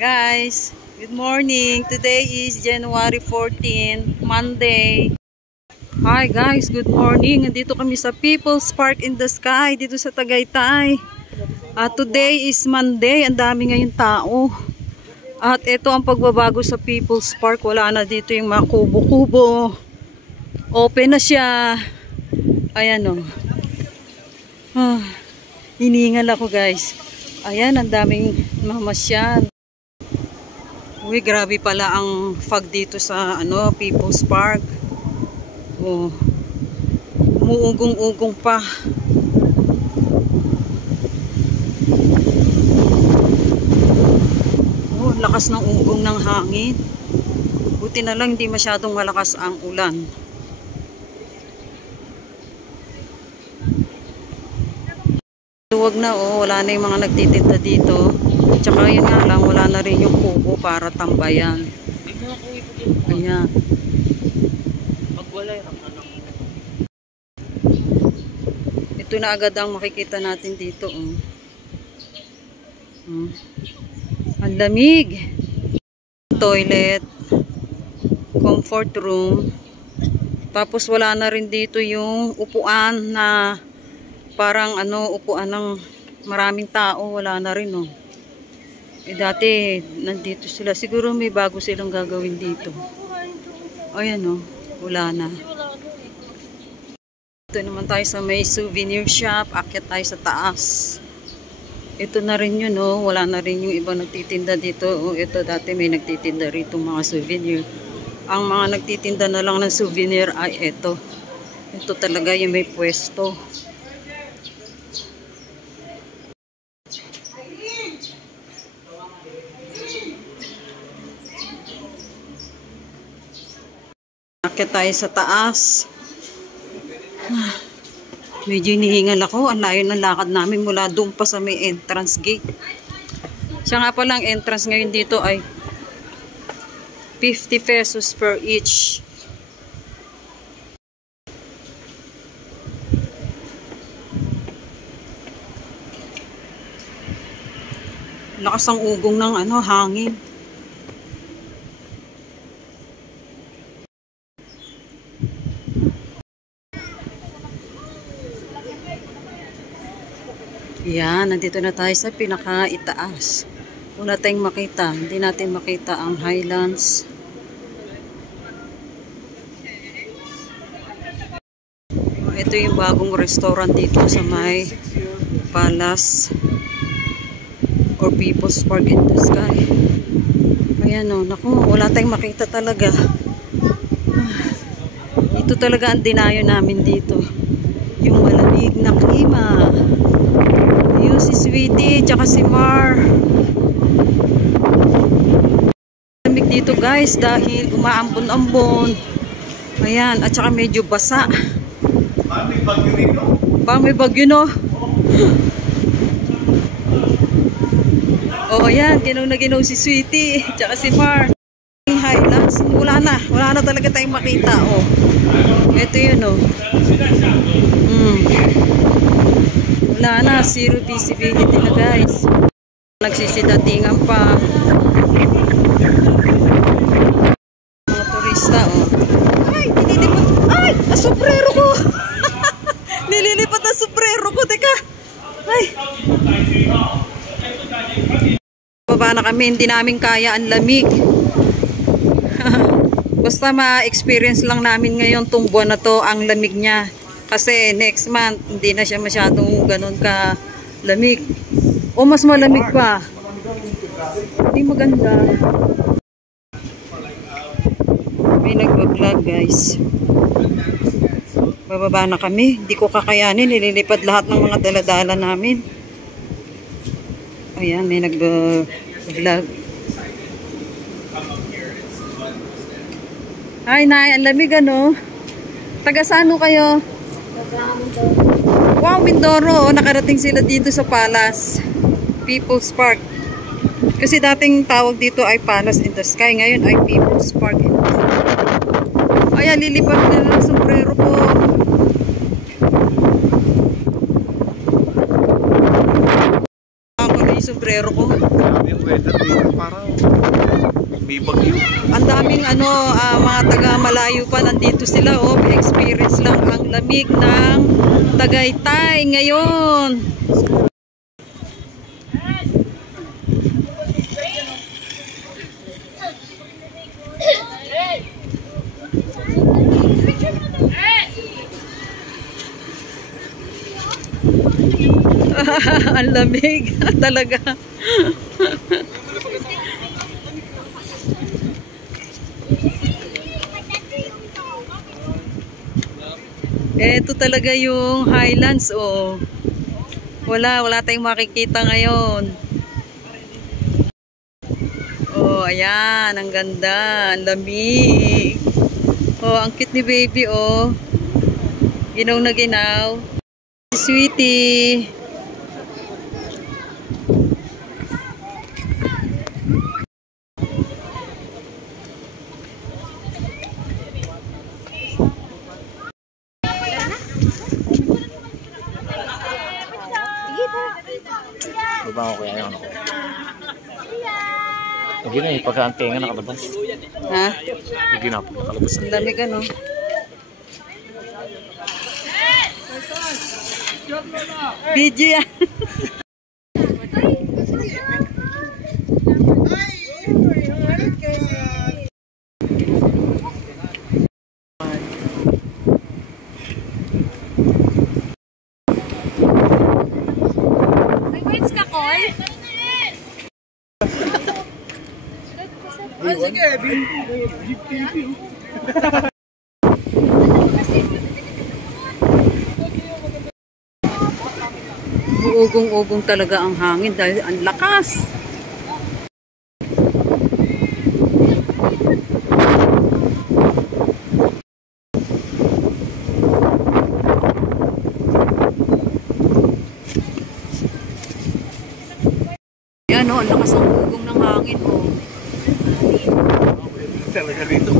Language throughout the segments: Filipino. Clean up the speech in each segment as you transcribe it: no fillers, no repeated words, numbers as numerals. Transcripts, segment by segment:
Guys, good morning. Today is January 14, Monday. Hi guys, good morning. Nandito kami sa People's Park in the Sky dito sa Tagaytay. Today is Monday. Ang dami ngayon tao. At ito ang pagbabago sa People's Park. Wala na dito yung mga kubo-kubo. Open na siya. Ayan o. Hiningal ako guys. Ayan, ang daming mamasyal. Uy, grabe pala ang fog dito sa People's Park. Oh. Umuugong-ugong pa. Oh, lakas ng ugong ng hangin. Buti na lang hindi masyadong malakas ang ulan. Luwag na wala na yung mga nagtitinda dito. Tsaka yun nga lang, wala na rin yung kubo para tambayan. Ayan. Ito na agad ang makikita natin dito. Ang lamig. Toilet. Comfort room. Tapos wala na rin dito yung upuan na parang upuan ng maraming tao. Wala na rin dati nandito sila. Siguro may bago silang gagawin dito. Ayan wala na. Ito naman tayo sa may souvenir shop. Akyat tayo sa taas. Ito na rin yun wala na rin yung iba nagtitinda dito. Ito dati may nagtitinda rito mga souvenir. Ang mga nagtitinda na lang ng souvenir ay ito. Ito talaga yung may pwesto. Akyat tayo sa taas. Medyo hinihingal ako. Ang layo ng lakad namin mula doon pa sa may entrance gate. Siya nga palang entrance ngayon dito ay 50 pesos per each. Lakas ang ugong ng hangin. Yan, nandito na tayo sa pinaka-itaas. Wala tayong makita. Hindi natin makita ang Highlands. Ito yung bagong restaurant dito sa may Palace or People's Park in the Sky. Ayan naku, wala tayong makita talaga. Ito talaga ang dinayo namin dito. Yung malamig na klima. Yung si Sweetie, tsaka si Mar. Malamig dito guys dahil umaambon-ambon. Ayan, at tsaka medyo basa. May bagyo nito. May bagyo ayan, ginaw na ginaw si Sweetie, tsaka si Mar. Highlands, wala na talaga tayong makita. Ito yun wala na, zero visibility na guys. Nagsisidatingan pa mga turista ay, nililipat, ay, asombrero ko. Nililipat ang sombrero ko, teka. Ay, baba na kami, hindi namin kaya ang lamig. Basta ma-experience lang namin ngayon tong buwan na to ang lamig niya. Kasi next month, hindi na siya masyadong ganun ka lamig. O mas malamig pa. Hindi maganda. May nagbablog guys. Bababa na kami. Hindi ko kakayanin. Nililipad lahat ng mga daladala namin. Ayan, may nagbablog. Hi, Nay. Ang lamig Taga saan kayo? Wow, Mindoro. Nakarating sila dito sa Palace. People's Park. Kasi dating tawag dito ay Palace in the Sky. Ngayon ay People's Park in the Sky. Ayan, lilipat na ng sombrero ko. Ako na yung sombrero ko. Grabe yung weather dito. Parang bagyo. Ang daming mga taga malayo pa nandito sila, oh, experience lang ang lamig ng Tagaytay ngayon. Ang lamig talaga. Ito talaga yung Highlands, oh. Wala tayong makikita ngayon. Oh, ayan, ang ganda, ang lamig. Oh, ang cute ni baby, oh. Ginaw na ginaw. Sweetie. Baba ko kaya ano ko. Hindi na eh, pagkaantingan nakalabas. Ha? Hindi na po nakalabas. Ang lamig, ano? Video yan. Uugong-ugong talaga ang hangin dahil ang lakas. Yan, oh, ang lakas ng ugong ng hangin, oh. Talaga rito.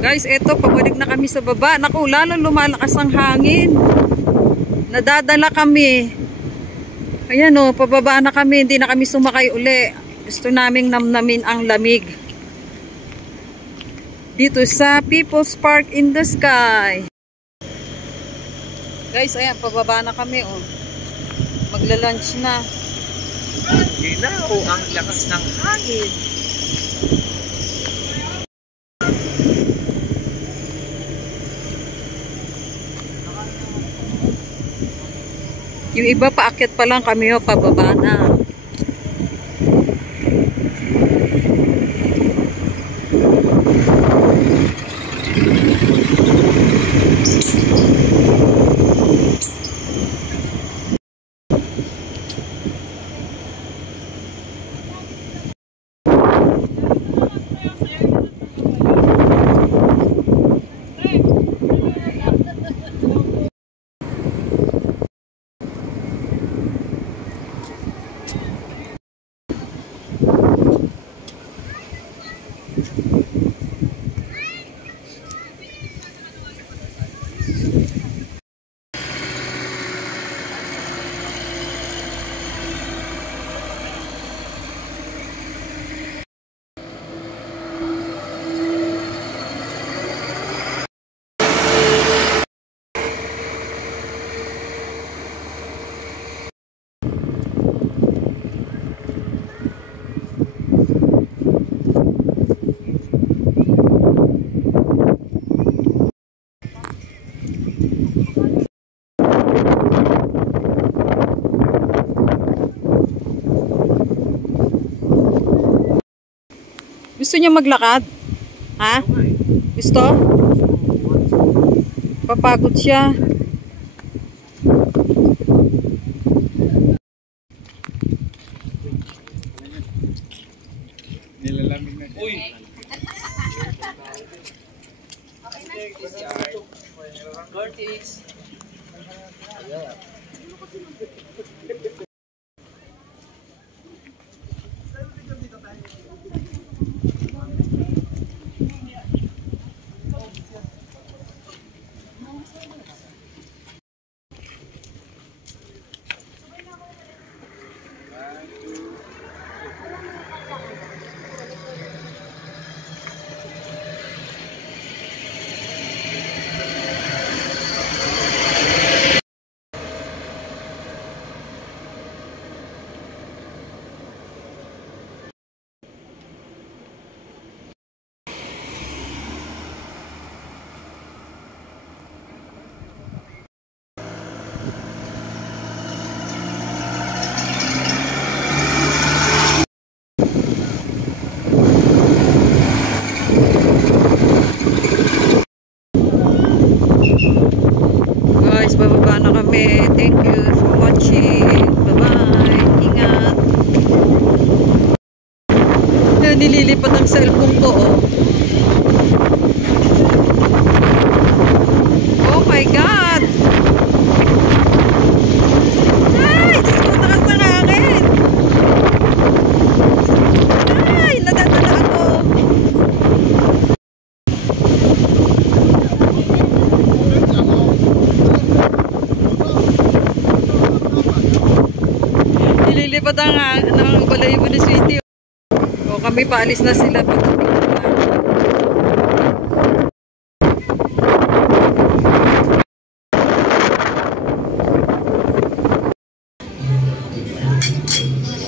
Guys, eto, pabalik na kami sa baba. Naku, lalo lumalakas ang hangin. Nadadala kami. Ayan, oh, pababa na kami. Hindi na kami sumakay uli. Gusto naming namnamin ang lamig. Dito sa People's Park in the Sky. Guys, ayan, pababa na kami, oh. Magla-lunch na. Ginaw ang lakas ng hangin. Yung iba paakyat pa lang kami, oh, pababa na. Gusto niya maglakad? Ha? Gusto? Papagod siya. Nilalamig na. Uy! Curtis! nililipat ang cellphone ko, oh. Oh my God! Ay, Diyos ko, takas ng hangin! Ay, nadadala ako! Nililipat ang balay mo ni Sweetie. O kami paalis na sila.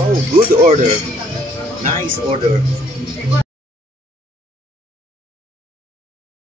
Oh, good order. Nice order.